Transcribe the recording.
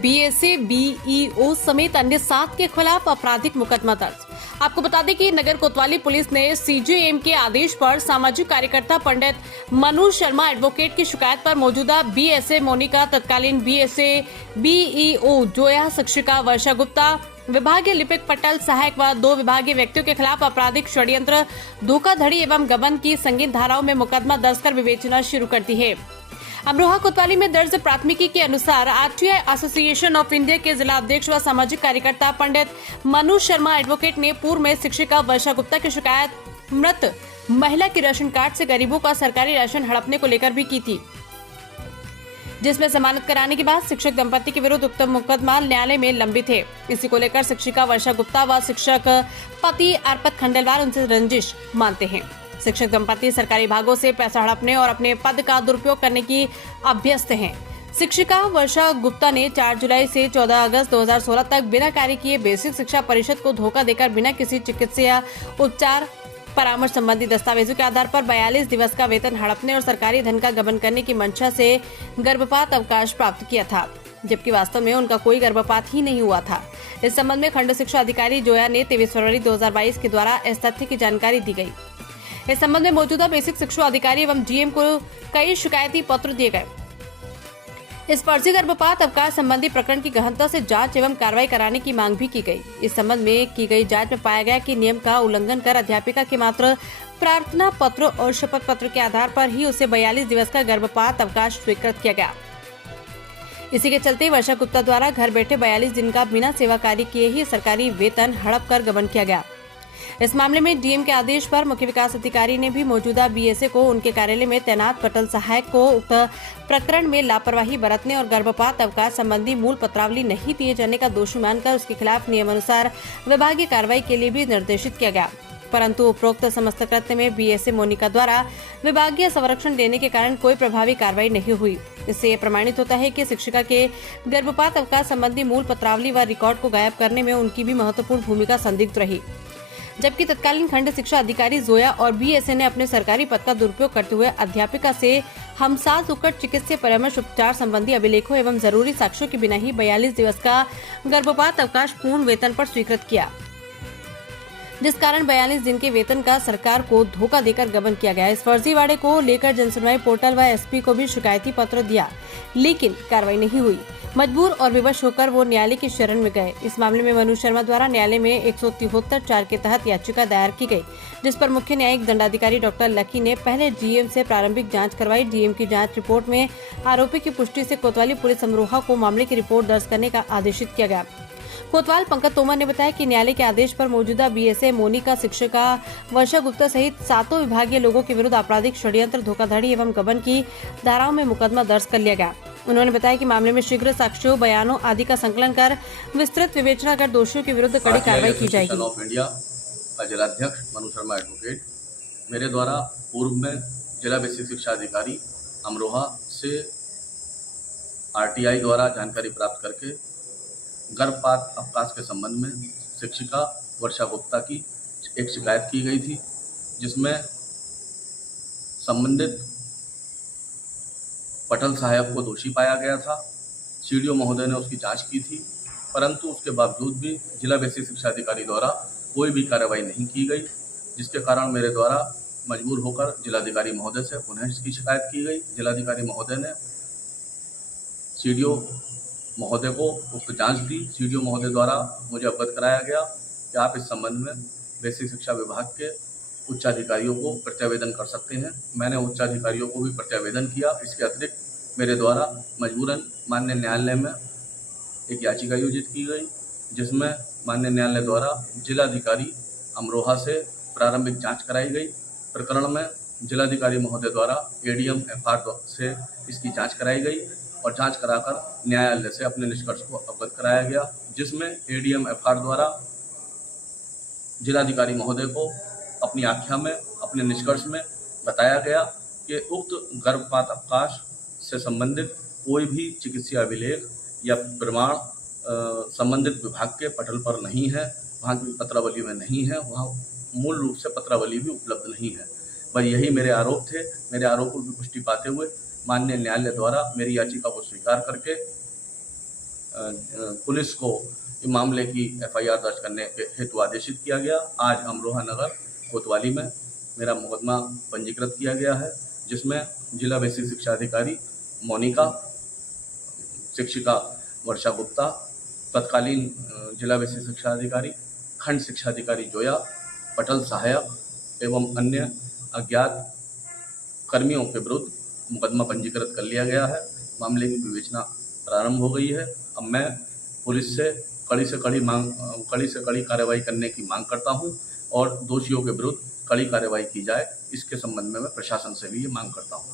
BSA BEO समेत अन्य 7 के खिलाफ आपराधिक मुकदमा दर्ज। आपको बता दें कि नगर कोतवाली पुलिस ने सीजेएम के आदेश पर सामाजिक कार्यकर्ता पंडित मनु शर्मा एडवोकेट की शिकायत पर मौजूदा बीएसए मोनिका, तत्कालीन बीएसए बीईओ जोया, शिक्षिका वर्षा गुप्ता, विभागीय लिपिक पटल सहायक व 2 विभागीय व्यक्तियों के खिलाफ आपराधिक षड्यंत्र, धोखाधड़ी एवं गबन की संगीन धाराओं में मुकदमा दर्ज कर विवेचना शुरू कर दी है। अमरोहा कोतवाली में दर्ज प्राथमिकी के अनुसार आरटीआई एसोसिएशन ऑफ इंडिया के जिला अध्यक्ष व सामाजिक कार्यकर्ता पंडित मनु शर्मा एडवोकेट ने पूर्व में शिक्षिका वर्षा गुप्ता की शिकायत मृत महिला के राशन कार्ड से गरीबों का सरकारी राशन हड़पने को लेकर भी की थी, जिसमें जमानत कराने के बाद शिक्षक दंपति के विरुद्ध उक्त मुकदमा न्यायालय में लंबित है। इसी को लेकर शिक्षिका वर्षा गुप्ता व शिक्षक पति अर्पित खंडेलवाल उनसे रंजिश मानते हैं। शिक्षक दंपति सरकारी विभागों से पैसा हड़पने और अपने पद का दुरुपयोग करने की अभ्यस्त हैं। शिक्षिका वर्षा गुप्ता ने 4 जुलाई से 14 अगस्त 2016 तक बिना कार्य किए बेसिक शिक्षा परिषद को धोखा देकर बिना किसी चिकित्सा उपचार परामर्श संबंधी दस्तावेजों के आधार पर 42 दिवस का वेतन हड़पने और सरकारी धन का गबन करने की मंशा से गर्भपात अवकाश प्राप्त किया था, जबकि वास्तव में उनका कोई गर्भपात ही नहीं हुआ था। इस संबंध में खंड शिक्षा अधिकारी जोया ने 23 फरवरी 2022 के द्वारा इस तथ्य की जानकारी दी गई। इस संबंध में मौजूदा बेसिक शिक्षा अधिकारी एवं डीएम को कई शिकायती पत्र दिए गए। इस फर्जी गर्भपात अवकाश संबंधी प्रकरण की गहनता से जांच एवं कार्रवाई कराने की मांग भी की गई। इस संबंध में की गई जांच में पाया गया कि नियम का उल्लंघन कर अध्यापिका के मात्र प्रार्थना पत्र और शपथ पत्र के आधार पर ही उसे 42 दिवस का गर्भपात अवकाश स्वीकृत किया गया। इसी के चलते वर्षा गुप्ता द्वारा घर बैठे 42 दिन का बिना सेवा कार्य किए ही सरकारी वेतन हड़प कर गबन किया गया। इस मामले में डीएम के आदेश पर मुख्य विकास अधिकारी ने भी मौजूदा बीएसए को उनके कार्यालय में तैनात पटल सहायक को उक्त प्रकरण में लापरवाही बरतने और गर्भपात अवकाश संबंधी मूल पत्रावली नहीं दिए जाने का दोषी मानकर उसके खिलाफ नियमानुसार विभागीय कार्रवाई के लिए भी निर्देशित किया गया। परंतु उपरोक्त समस्त कृत्य में बीएसए मोनिका द्वारा विभागीय संरक्षण देने के कारण कोई प्रभावी कार्रवाई नहीं हुई। इससे यह प्रमाणित होता है कि शिक्षिका के गर्भपात अवकाश संबंधी मूल पत्रावली व रिकॉर्ड को गायब करने में उनकी भी महत्वपूर्ण भूमिका संदिग्ध रही, जबकि तत्कालीन खंड शिक्षा अधिकारी जोया और बीएसए ने अपने सरकारी पद का दुरुपयोग करते हुए अध्यापिका से हमसास होकर चिकित्सीय परामर्श उपचार संबंधी अभिलेखों एवं जरूरी साक्ष्यों के बिना ही 42 दिवस का गर्भपात अवकाश पूर्ण वेतन पर स्वीकृत किया, जिस कारण 42 दिन के वेतन का सरकार को धोखा देकर गबन किया गया। इस फर्जीवाड़े को लेकर जनसुनवाई पोर्टल व एसपी को भी शिकायती पत्र दिया, लेकिन कार्रवाई नहीं हुई। मजबूर और विवश होकर वो न्यायालय की शरण में गए। इस मामले में मनु शर्मा द्वारा न्यायालय में 173(4) के तहत याचिका दायर की गई, जिस पर मुख्य न्यायिक दंडाधिकारी डॉक्टर लकी ने पहले डीएम से प्रारंभिक जांच करवाई। डीएम की जांच रिपोर्ट में आरोपी की पुष्टि से कोतवाली पुलिस अमरोहा को मामले की रिपोर्ट दर्ज करने का आदेशित किया गया। कोतवाल पंकज तोमर ने बताया कि न्यायालय के आदेश पर मौजूदा बीएसए मोनिका, शिक्षिका वर्षा गुप्ता सहित 7 विभागीय लोगों के विरुद्ध आपराधिक षड्यंत्र, धोखाधड़ी एवं गबन की धाराओं में मुकदमा दर्ज कर लिया गया। उन्होंने बताया कि मामले में शीघ्र साक्ष्यों, बयानों आदि का संकलन कर विस्तृत विवेचना कर दोषियों के विरुद्ध कड़ी कार्रवाई की जाएगी। ऑफ इंडिया का जिलाध्यक्ष मनु शर्मा एडवोकेट मेरे द्वारा पूर्व में जिला बेसिक शिक्षा अधिकारी अमरोहा से आरटीआई द्वारा जानकारी प्राप्त करके गर्भपात अवकाश के संबंध में शिक्षिका वर्षा गुप्ता की एक शिकायत की गई थी, जिसमें संबंधित पटल सहायक को दोषी पाया गया था। सीडीओ महोदय ने उसकी जांच की थी, परंतु उसके बावजूद भी जिला बेसिक शिक्षा अधिकारी द्वारा कोई भी कार्रवाई नहीं की गई, जिसके कारण मेरे द्वारा मजबूर होकर जिलाधिकारी महोदय से पुनः इसकी शिकायत की गई। जिलाधिकारी महोदय ने सीडीओ महोदय को उक्त जांच दी। सीडीओ महोदय द्वारा मुझे अवगत कराया गया कि आप इस संबंध में बेसिक शिक्षा विभाग के उच्चाधिकारियों को प्रत्यावेदन कर सकते हैं। मैंने उच्चाधिकारियों को भी प्रत्यावेदन किया। इसके अतिरिक्त मेरे द्वारा मजबूरन माननीय न्यायालय में एक याचिका आयोजित की गई, जिसमें माननीय न्यायालय द्वारा जिलाधिकारी अमरोहा से प्रारंभिक जांच कराई गई। प्रकरण में जिलाधिकारी महोदय द्वारा एडीएम एफआर से इसकी जांच कराई गई और जांच कराकर न्यायालय से अपने निष्कर्ष को अवगत कराया गया, जिसमें एडीएम एफआर द्वारा जिलाधिकारी महोदय को अपनी आख्या में, अपने निष्कर्ष में बताया गया कि उक्त गर्भपात अवकाश से संबंधित कोई भी चिकित्सीय अभिलेख या प्रमाण संबंधित विभाग के पटल पर नहीं है, वहाँ की पत्रावली में नहीं है, वहाँ मूल रूप से पत्रावली भी उपलब्ध नहीं है। बस यही मेरे आरोप थे। मेरे आरोपों की पुष्टि पाते हुए माननीय न्यायालय द्वारा मेरी याचिका को स्वीकार करके पुलिस को इस मामले की एफआईआर दर्ज करने के हेतु आदेशित किया गया। आज अमरोहा नगर कोतवाली में मेरा मुकदमा पंजीकृत किया गया है, जिसमें जिला बेसिक शिक्षा अधिकारी मोनिका, शिक्षिका वर्षा गुप्ता, तत्कालीन जिला बेसिक शिक्षा अधिकारी, खंड शिक्षा अधिकारी जोया, पटल सहायक एवं अन्य अज्ञात कर्मियों के विरुद्ध मुकदमा पंजीकृत कर लिया गया है। मामले की विवेचना प्रारंभ हो गई है। अब मैं पुलिस से कड़ी से कड़ी कार्रवाई करने की मांग करता हूं और दोषियों के विरुद्ध कड़ी कार्रवाई की जाए, इसके संबंध में मैं प्रशासन से भी ये मांग करता हूं।